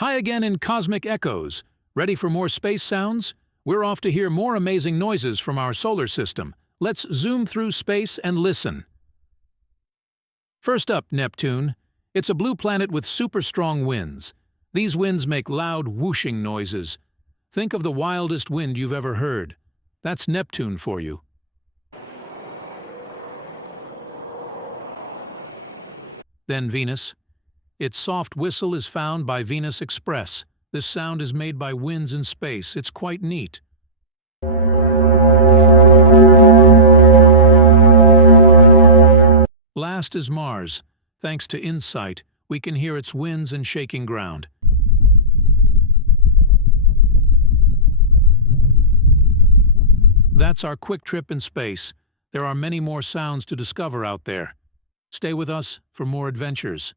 Hi again in Cosmic Echoes. Ready for more space sounds? We're off to hear more amazing noises from our solar system. Let's zoom through space and listen. First up, Neptune. It's a blue planet with super strong winds. These winds make loud whooshing noises. Think of the wildest wind you've ever heard. That's Neptune for you. Then Venus. Its soft whistle is found by Venus Express. This sound is made by winds in space. It's quite neat. Last is Mars. Thanks to InSight, we can hear its winds and shaking ground. That's our quick trip in space. There are many more sounds to discover out there. Stay with us for more adventures.